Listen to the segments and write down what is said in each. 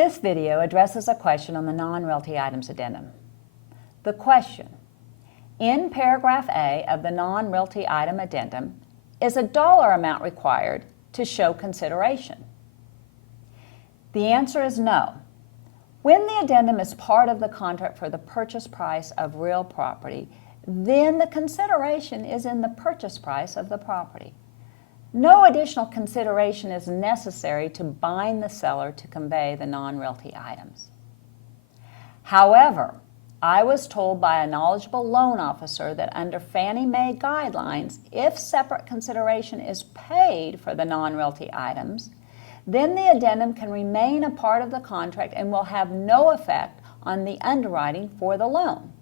This video addresses a question on the non-realty items addendum. The question: in paragraph A of the non-realty item addendum, is a dollar amount required to show consideration? The answer is no. When the addendum is part of the contract for the purchase price of real property, then the consideration is in the purchase price of the property. No additional consideration is necessary to bind the seller to convey the non-realty items. However, I was told by a knowledgeable loan officer that under Fannie Mae guidelines, if separate consideration is paid for the non-realty items, then the addendum can remain a part of the contract and will have no effect on the underwriting for the loan.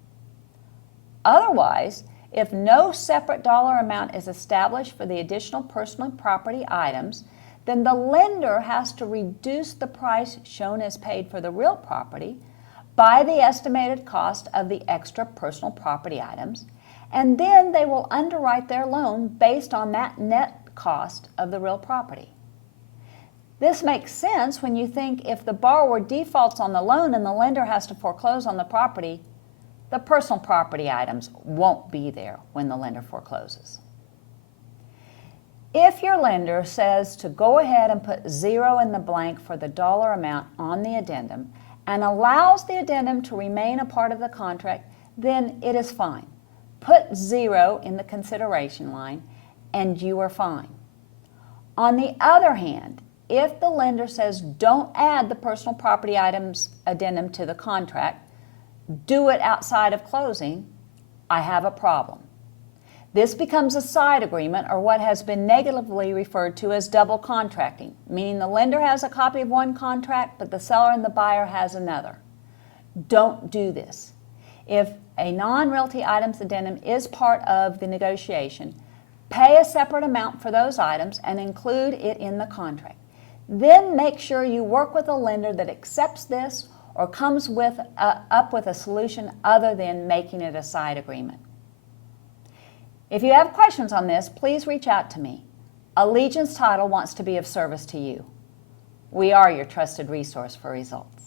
Otherwise, if no separate dollar amount is established for the additional personal property items, then the lender has to reduce the price shown as paid for the real property by the estimated cost of the extra personal property items, and then they will underwrite their loan based on that net cost of the real property. This makes sense when you think if the borrower defaults on the loan and the lender has to foreclose on the property, the personal property items won't be there when the lender forecloses. If your lender says to go ahead and put zero in the blank for the dollar amount on the addendum and allows the addendum to remain a part of the contract, then it is fine. Put zero in the consideration line and you are fine. On the other hand, if the lender says don't add the personal property items addendum to the contract, do it outside of closing, I have a problem. This becomes a side agreement, or what has been negatively referred to as double contracting, meaning the lender has a copy of one contract, but the seller and the buyer has another. Don't do this. If a non-realty items addendum is part of the negotiation, pay a separate amount for those items and include it in the contract. Then make sure you work with a lender that accepts this or comes up with a solution other than making it a side agreement. If you have questions on this, please reach out to me. Allegiance Title wants to be of service to you. We are your trusted resource for results.